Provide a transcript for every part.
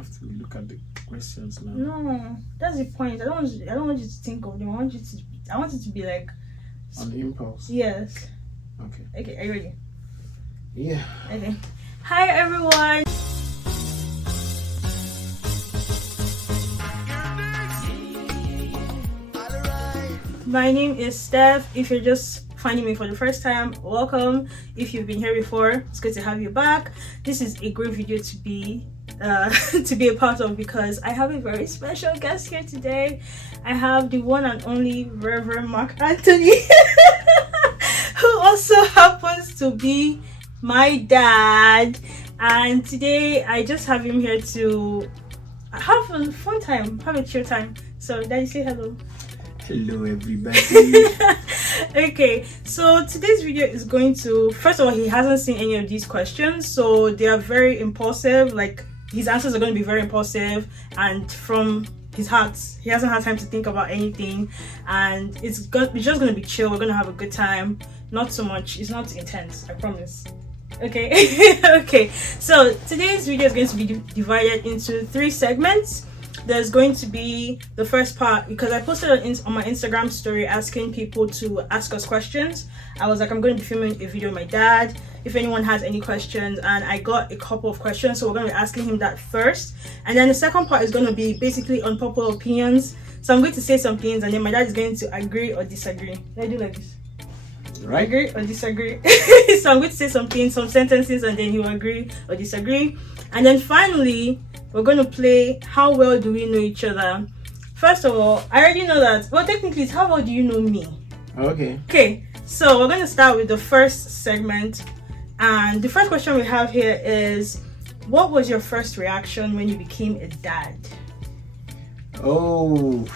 have to look at the questions now. No, that's the point. I don't want you to think of them. I want it to be like on impulse. Yes. Okay. Okay, are you ready? Yeah. Okay. Hi everyone. My name is Steph. If you're just finding me for the first time, welcome. If you've been here before, it's good to have you back. This is a great video to be a part of because I have a very special guest here today. I have the one and only Reverend Mark Anthony, who also happens to be my dad. And today I just have him here to have a fun time, have a chill time. So Daddy, say hello. Hello everybody. Okay, so today's video is going to, first of all, he hasn't seen any of these questions, so they are very impulsive. Like, his answers are going to be very impulsive and from his heart. He hasn't had time to think about anything, and it's just going to be chill. We're going to have a good time. Not so much, it's not intense, I promise. Okay. Okay, so today's video is going to be divided into 3 segments. There's going to be the first part, because I posted on my Instagram story asking people to ask us questions. I was like, I'm going to be filming a video with my dad if anyone has any questions, and I got a couple of questions, so we're going to be asking him that first. And then the second part is going to be basically unpopular opinions. So I'm going to say some things and then my dad is going to agree or disagree. I do like this. Right? Agree or disagree. So I'm going to say some sentences, and then he'll agree or disagree. And then finally, we're going to play How Well Do We Know Each Other. First of all, I already know that. Well, technically, it's How Well Do You Know Me? Okay. Okay, so we're going to start with the first segment. And the first question we have here is, what was your first reaction when you became a dad? Oh,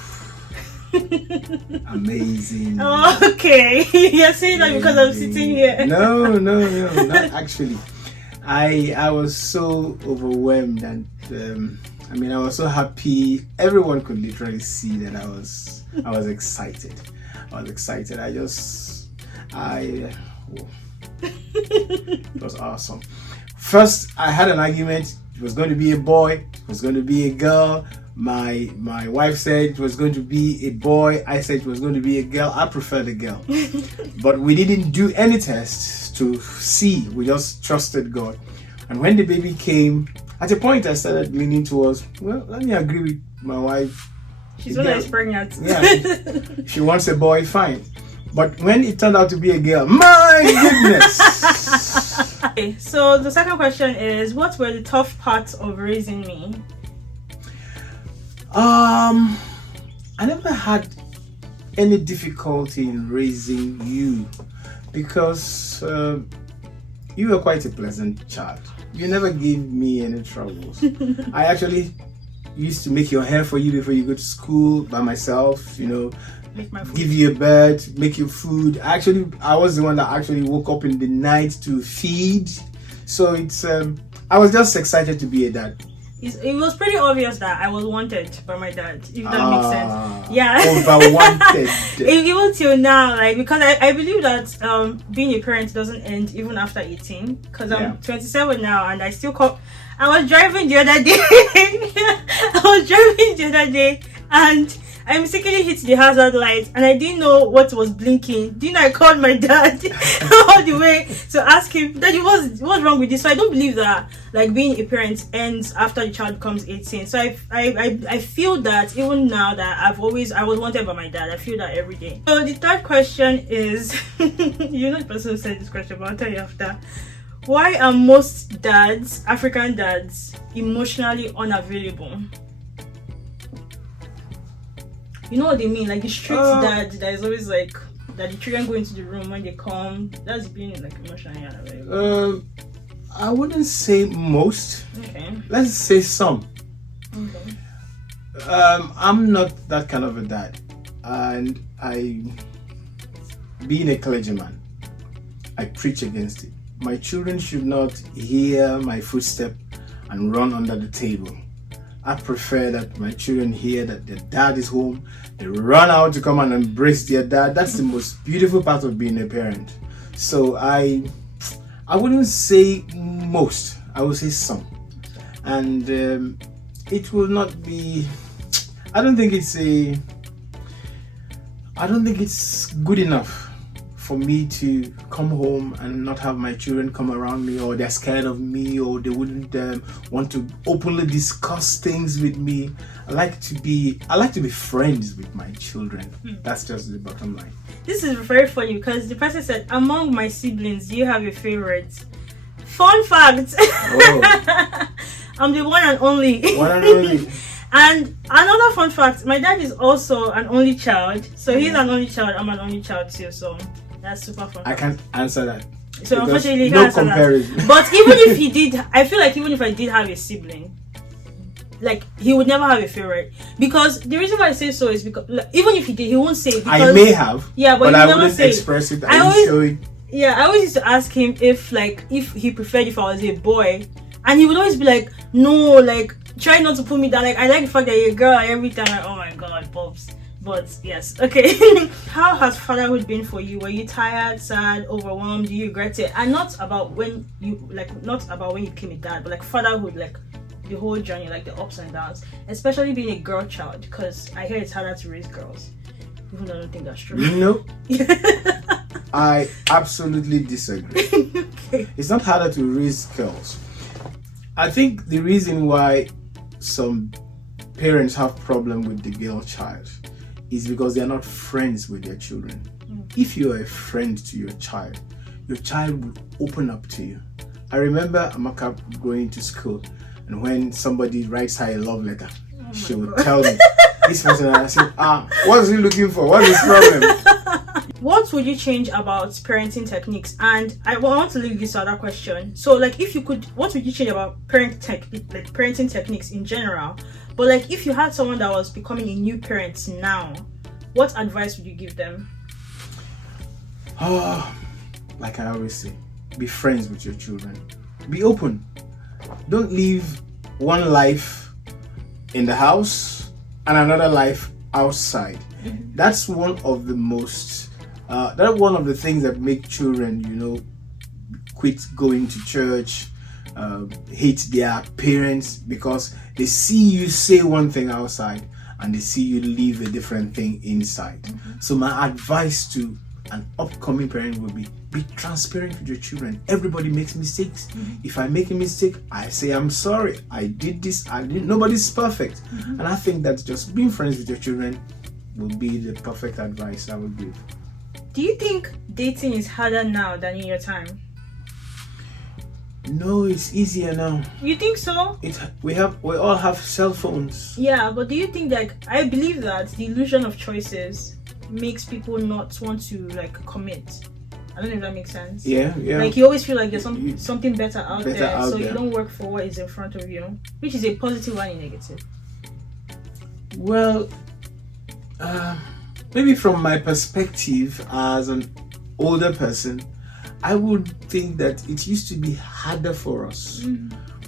amazing. Oh, okay. You're saying that because I'm sitting here. No, not actually. I was so overwhelmed, and I was so happy. Everyone could literally see that I was excited. It was awesome. First, I had an argument. It was going to be a boy. It was going to be a girl. My wife said it was going to be a boy. I said it was going to be a girl. I prefer the girl. But we didn't do any tests to see. We just trusted God. And when the baby came, at a point I started leaning towards, well, let me agree with my wife. She's one that is pregnant. Yeah. She wants a boy, fine. But when it turned out to be a girl, my goodness. Okay, so the second question is, what were the tough parts of raising me? I never had any difficulty in raising you because you were quite a pleasant child. You never gave me any troubles. I actually used to make your hair for you before you go to school by myself, Make my food. give you a bed, make you food. Actually, I was the one that actually woke up in the night to feed. So it's I was just excited to be a dad. It was pretty obvious that I was wanted by my dad, if that makes sense. Yeah. Overwanted. Even till now, like, because I believe that being a parent doesn't end even after 18. Because I'm 27 now, and I still call. I was driving the other day. And I mistakenly hit the hazard light, and I didn't know what was blinking. I called my dad all the way to ask him, Daddy, what's wrong with this? So I don't believe that like being a parent ends after the child becomes 18. So I feel that even now that I was wanted by my dad, I feel that every day. So the third question is, you're not the person who said this question, but I'll tell you after. Why are most dads, African dads, emotionally unavailable? You know what they mean? Like the street dad that is always like that the children go into the room when they come. That's being like emotionally unavailable. I wouldn't say most. Okay. Let's say some. Okay. I'm not that kind of a dad, and being a clergyman, I preach against it. My children should not hear my footstep and run under the table. I prefer that my children hear that their dad is home. They run out to come and embrace their dad. That's the most beautiful part of being a parent. So I wouldn't say most. I would say some. And it will not be. I don't think it's good enough for me to come home and not have my children come around me, or they're scared of me, or they wouldn't want to openly discuss things with me. I like to be friends with my children. That's just the bottom line. This is very funny because the person said, among my siblings, do you have a favorite? Fun fact. Oh. I'm the one and only. One and only. And another fun fact, my dad is also an only child. So he's an only child, I'm an only child too. So that's super fun. I can't answer that. So unfortunately, no comparison. That. But even if he did, I feel like even if I did have a sibling, like he would never have a favorite. Because the reason why I say so is because like, even if he did, he won't say it. Because, I may have. Yeah, but I never wouldn't say express it. I wouldn't show it. Yeah, I always used to ask him if he preferred if I was a boy, and he would always be like, no, like try not to put me down. Like I like the fact that you're a girl. And every time, like, oh my god, Bobs. But yes, okay. How has fatherhood been for you? Were you tired, sad, overwhelmed? Do you regret it? And not about when you became a dad, but like fatherhood, like the whole journey, like the ups and downs. Especially being a girl child, because I hear it's harder to raise girls. Even though I don't think that's true. No. I absolutely disagree. Okay. It's not harder to raise girls. I think the reason why some parents have problem with the girl child is because they are not friends with their children. If you are a friend to your child will open up to you. I remember Amaka going to school, and when somebody writes her a love letter, she would tell me, this person, and I said, what's he looking for? What's his problem? What would you change about parenting techniques? And I want to leave this to other question. So, like, if you could, what would you change about parenting techniques in general? But like, if you had someone that was becoming a new parent now, what advice would you give them? Like I always say, be friends with your children. Be open. Don't leave one life in the house and another life outside. That's one of the most that's one of the things that make children, quit going to church, hate their parents, because they see you say one thing outside and they see you live a different thing inside. So my advice to an upcoming parent would be transparent with your children. Everybody makes mistakes. If I make a mistake, I say I'm sorry. I did this. Nobody's perfect. And I think that just being friends with your children will be the perfect advice I would give. Do you think dating is harder now than in your time? No, it's easier now. You think so? We all have cell phones. Yeah, but do you think I believe that the illusion of choices makes people not want to commit? I don't know if that makes sense. Yeah. Like you always feel like there's something better out there, so there. You don't work for what is in front of you, which is a positive and a negative. Well, maybe from my perspective as an older person, I would think that it used to be harder for us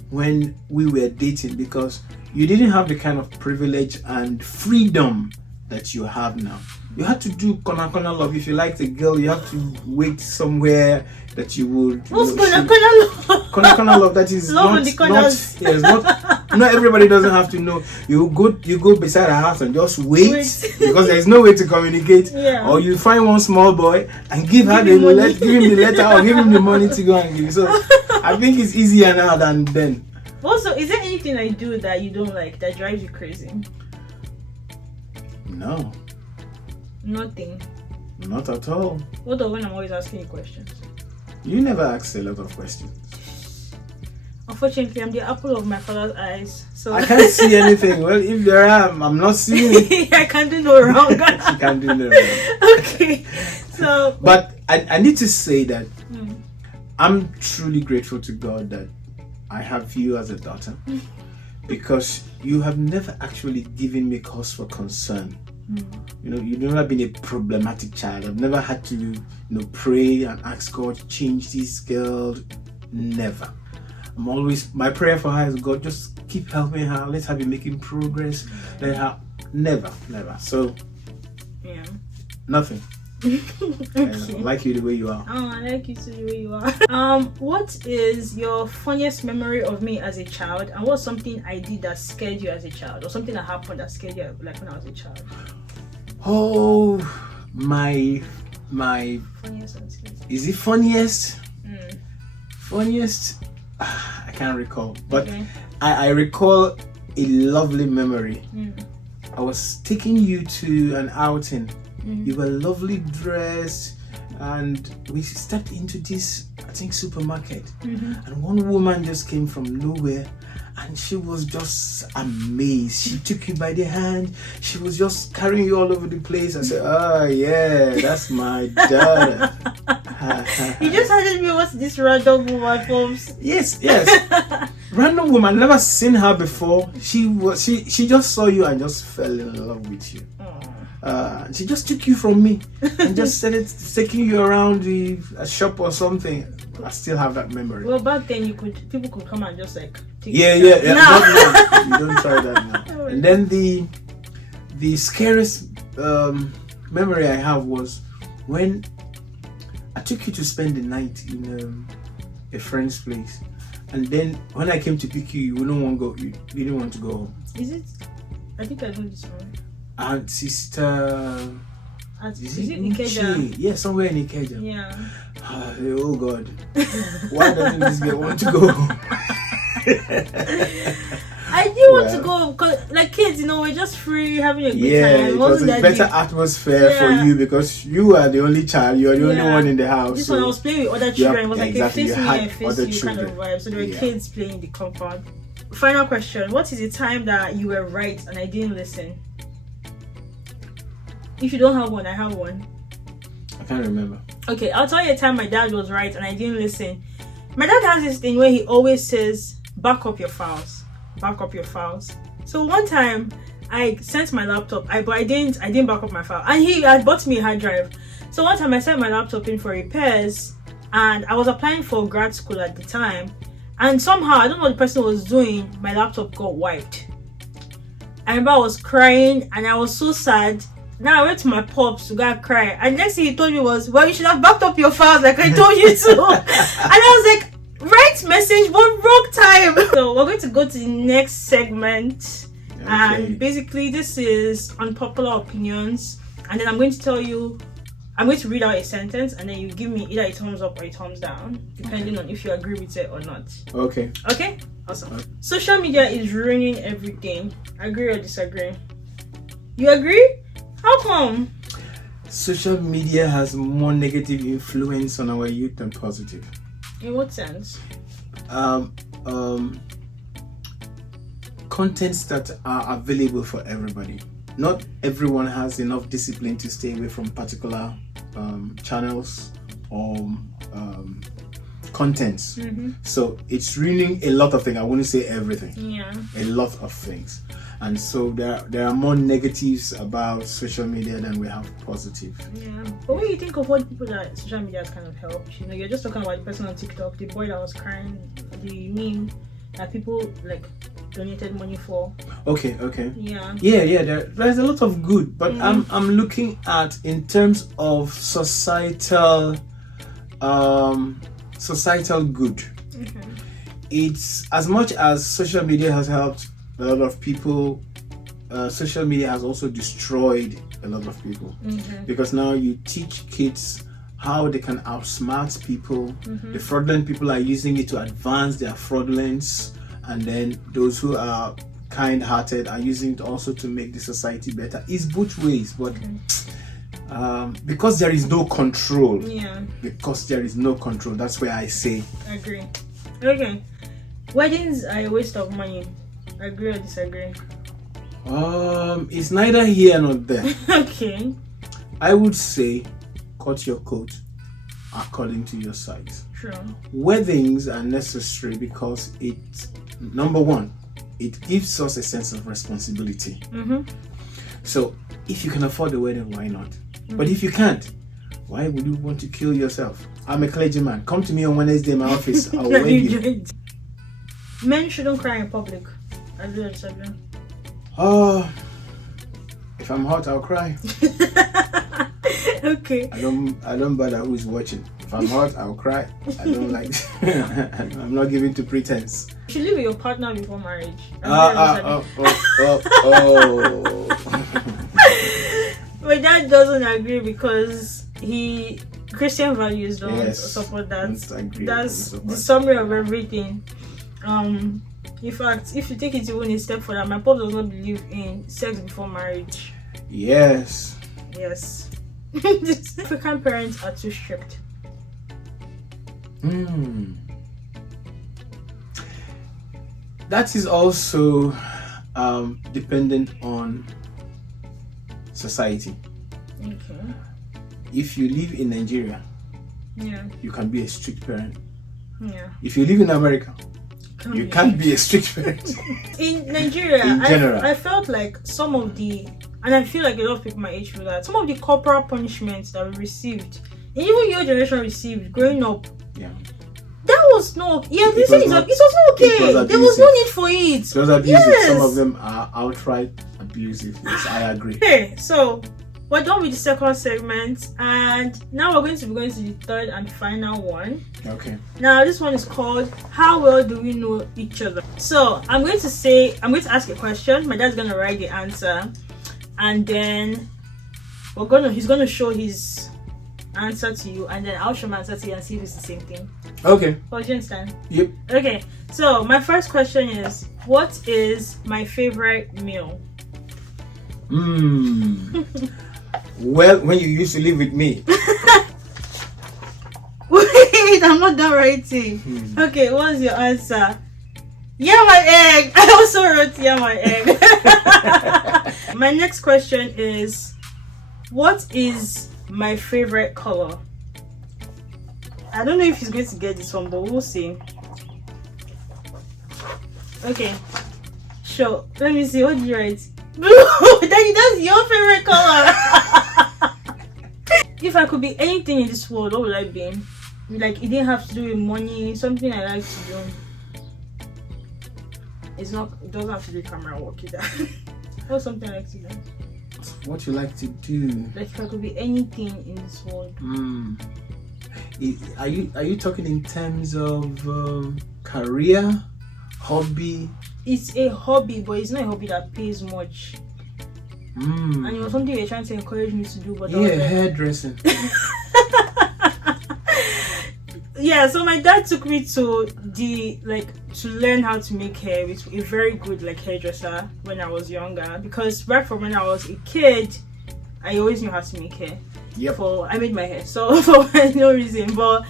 when we were dating, because you didn't have the kind of privilege and freedom that you have now. You had to do corner love. If you liked a girl, you have to wait somewhere that you would. What's corner love? Corner love. That is love not everybody doesn't have to know. You go beside her house and just wait. Because there is no way to communicate. Yeah. Or you find one small boy and give him the letter or give him the money to go and give. So I think it's easier now than then. Also, is there anything I do that you don't like that drives you crazy? No. Nothing. Not at all. What of when I'm always asking you questions? You never ask a lot of questions. Unfortunately, I'm the apple of my father's eyes, so I can't see anything. Well, if there are, I'm not seeing it. I can't do no wrong. You can't do no wrong. Okay, so. But I need to say that I'm truly grateful to God that I have you as a daughter, because you have never actually given me cause for concern. You've never been a problematic child. I've never had to, pray and ask God to change this girl. Never. I'm always, my prayer for her is, God, just keep helping her. Let her be making progress. Let her, never. So, yeah. Nothing. And I like you the way you are. Oh, I like you too the way you are. What is your funniest memory of me as a child, and what's something I did that scared you as a child, or something that happened that scared you like when I was a child? Oh, my Funniest and scary. is it funniest? Funniest? I can't recall, but Okay. I recall a lovely memory. I was taking you to an outing. You were lovely dressed, and we stepped into this, I think, supermarket. And one woman just came from nowhere, and she was just amazed. She took you by the hand. She was just carrying you all over the place. I said, "Oh yeah, that's my daughter." You just handed me what's this random woman from? Yes. Random woman, never seen her before. She just saw you and just fell in love with you. She just took you from me and just started taking you around a shop or something. I still have that memory. Well, back then people could come and just like take Yeah. Now. You don't try that now. And then the scariest memory I have was when I took you to spend the night in a friend's place, and then when I came to pick you, you didn't want to go home. Is it? I think I know this one. And sister, Is it Ikeja? Yeah, somewhere in Ikeja. Yeah. Oh God, why doesn't this girl want to go home? I do want to go because, like, kids, we're just free, having a good time. Yeah, it was a that better deep. atmosphere for you because you are the only child. You are the only one in the house. This so one I was playing with other children. It was like exactly, a face you me had and face other you kind of children. vibe. So there were kids playing in the compound. Final question: what is the time that you were right and I didn't listen? If you don't have one, I have one. I can't remember. Okay, I'll tell you a time my dad was right and I didn't listen. My dad has this thing where he always says, back up your files. Back up your files. So one time I sent my laptop, but I didn't back up my file. And he had bought me a hard drive. So one time I sent my laptop in for repairs, and I was applying for grad school at the time. And somehow, I don't know what the person was doing, my laptop got wiped. I remember I was crying and I was so sad. Now I went to my pops to go and cry, and next thing he told me was, well, you should have backed up your files like I told you to. And I was like, right message, but wrong time. So we're going to go to the next segment. Okay. And basically this is unpopular opinions, and then I'm going to read out a sentence, and then you give me either a thumbs up or a thumbs down, depending on if you agree with it or not. Okay. Okay? Awesome. Social media is ruining everything. Agree or disagree? You agree? How come? Social media has more negative influence on our youth than positive. In what sense? Contents that are available for everybody. Not everyone has enough discipline to stay away from particular channels or contents. So it's ruining a lot of things. I wouldn't say everything. Yeah. A lot of things. And so there are more negatives about social media than we have positive. Yeah. But when you think of what people that social media has kind of helped, you're just talking about the person on TikTok, the boy that was crying, the meme that people like donated money for. Okay. Yeah. There's a lot of good, but I'm looking at in terms of societal good. It's as much as social media has helped a lot of people, social media has also destroyed a lot of people, because now you teach kids how they can outsmart people. The fraudulent people are using it to advance their fraudulence, and then those who are kind-hearted are using it also to make the society better. It's both ways, but because there is no control, that's where I say agree. Okay, weddings are a waste of money. Agree or disagree? It's neither here nor there. Okay. I would say cut your coat according to your size. Sure. Weddings are necessary because number one, it gives us a sense of responsibility. So if you can afford a wedding, why not? But if you can't, why would you want to kill yourself? I'm a clergyman. Come to me on Wednesday in my office. I'll wed you. Men shouldn't cry in public. Agree or disagree? If I'm hot, I'll cry. Okay. I don't bother who's watching. If I'm hot, I'll cry. I don't like. I'm not giving to pretense. You should live with your partner before marriage. Oh. My dad doesn't agree because Christian values don't support that. That's the summary of everything. In fact, if you take it even a step further, my pop does not believe in sex before marriage. Yes. African parents are too strict. That is also dependent on society. Okay. If you live in Nigeria, you can be a strict parent. Yeah. If you live in America, you can't be a strict parent. In Nigeria, in general, I felt like some of the, and I feel like a lot of people my age feel that, some of the corporal punishments that we received, and even your generation received growing up, that was no, it was not okay. There was no need for it. It was abusive. Some of them are outright abusive. Yes, I agree. Okay, so we're done with the second segment, and now we're going to be going to the third and final one. Okay. Now this one is called "How well do we know each other?" So I'm going to ask a question. My dad's going to write the answer, and then he's going to show his answer to you, and then I'll show my answer to you and see if it's the same thing. Okay. Oh, do you understand? Yep. Okay. So my first question is, what is my favorite meal? Well, when you used to live with me. Wait, I'm not done writing. Okay, what's your answer? Yeah, my egg. I also wrote yeah, my egg. My next question is, what is my favorite color? I don't know if he's going to get this one, but we'll see. Okay, sure. Let me see. What did you write? Blue. Daddy, that's your favorite color. If I could be anything in this world, what would I be? Like, it didn't have to do with money. Something I like to do. It doesn't have to do with camera work either. What's something I like to do? What you like to do? Like, if I could be anything in this world. Are you talking in terms of career, hobby? It's a hobby, but it's not a hobby that pays much. And it was something you're trying to encourage me to do, but hairdressing. Yeah, so my dad took me to to learn how to make hair with a very good hairdresser when I was younger, because right from when I was a kid, I always knew how to make hair. Yep. I made my hair, so for no reason. But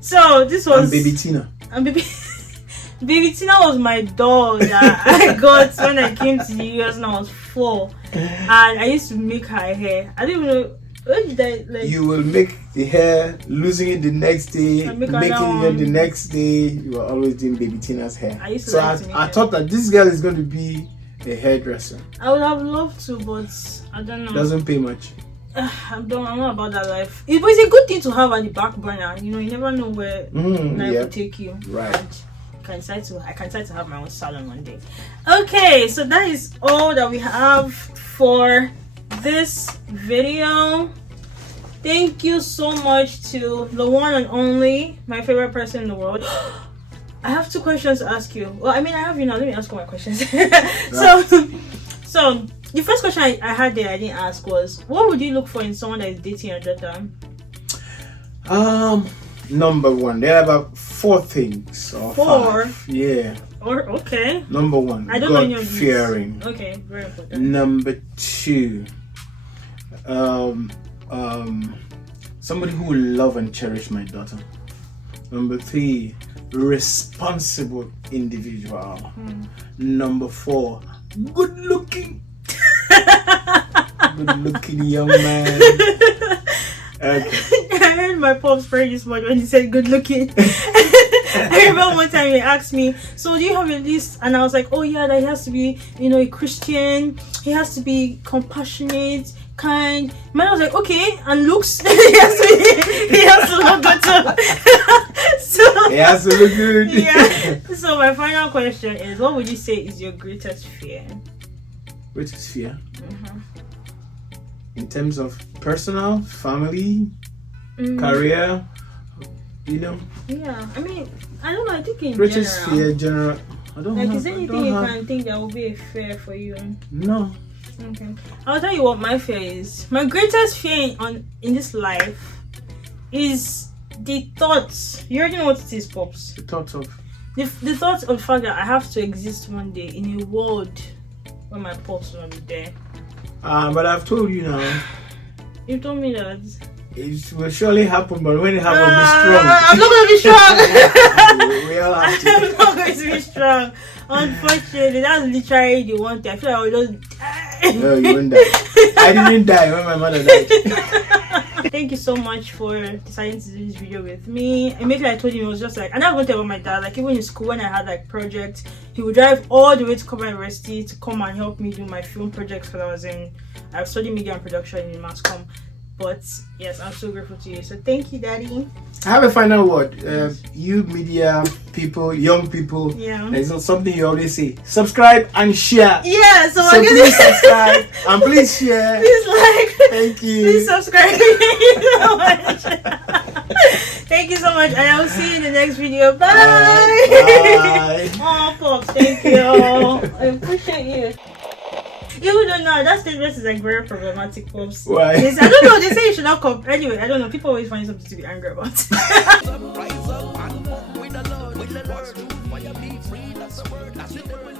so this was. And Baby Tina. And Baby Tina was my doll that I got when I came to the US when I was 4, and I used to make her hair. I didn't even know. When did I You will make the hair, losing it the next day, making it the next day. You were always doing Baby Tina's hair. I used to I thought that this girl is going to be a hairdresser. I would have loved to, but I don't know. Doesn't pay much. I'm not about that life. But it's a good thing to have at the back burner. You never know where life will take you. Right. I can decide to have my own salon one day. Okay, so that is all that we have for this video. Thank you so much to the one and only, my favorite person in the world. I have 2 questions to ask you. Well, I mean, I have you now. Let me ask all my questions. So the first question I had there I didn't ask was, what would you look for in someone that is dating your daughter? Number 1, there are about 4 things. Or 4? 5. Yeah. Okay. Number 1, I don't know any of God these. fearing. Okay, very important. Number 2, somebody who will love and cherish my daughter. Number 3, responsible individual. Number 4, good looking young man. Okay. I heard my pops pray this morning when he said good looking. I remember one time he asked me, so do you have a list? And I was like, oh yeah, that he has to be, a Christian, he has to be compassionate, kind. Man was like, okay, and looks. he has to look good too. So he has to look good. Yeah. So my final question is, what would you say is your greatest fear? Greatest fear? in terms of personal, family, career, you know. Yeah, I mean, I don't know. I think in Greatest general, fear, general. I don't like, have, is there I anything don't you have- can think that will be a fear for you? No. Okay, I'll tell you what my fear is. My greatest fear in this life is the thoughts. You already know what it is, Pops. The thoughts of The thought of the fact that I have to exist one day in a world where my Pops will not be there. but I've told you now, You told me that. it will surely happen, but when it happens, be strong. I'm not going to be strong. we all have I'm to. not going to be strong. Unfortunately, that's literally the one thing. I feel like I will just die. No, you won't die. I didn't die when my mother died. Thank you so much for deciding to do this video with me. Immediately I told him, it was just like, and I went about my dad, like even in school when I had like projects, he would drive all the way to Common University to come and help me do my film projects because I was studying media and production in mass comm. But yes, I'm so grateful to you. So thank you, Daddy. I have a final word. You media people, young people, Yeah. there's something you always say. Subscribe and share. Yeah, so So please subscribe and please share. please like, Thank you. please subscribe. Thank you so much. Thank you so much, and I will see you in the next video. Bye. Bye. Oh, Pops, thank you. I appreciate you. Even though now that statement is like very problematic, Pops. Why? I don't know. They say you should not come. Anyway, I don't know. People always find something to be angry about. Rise up and walk with the Lord. With the Lord. Fire be free, that's the word. That's the word.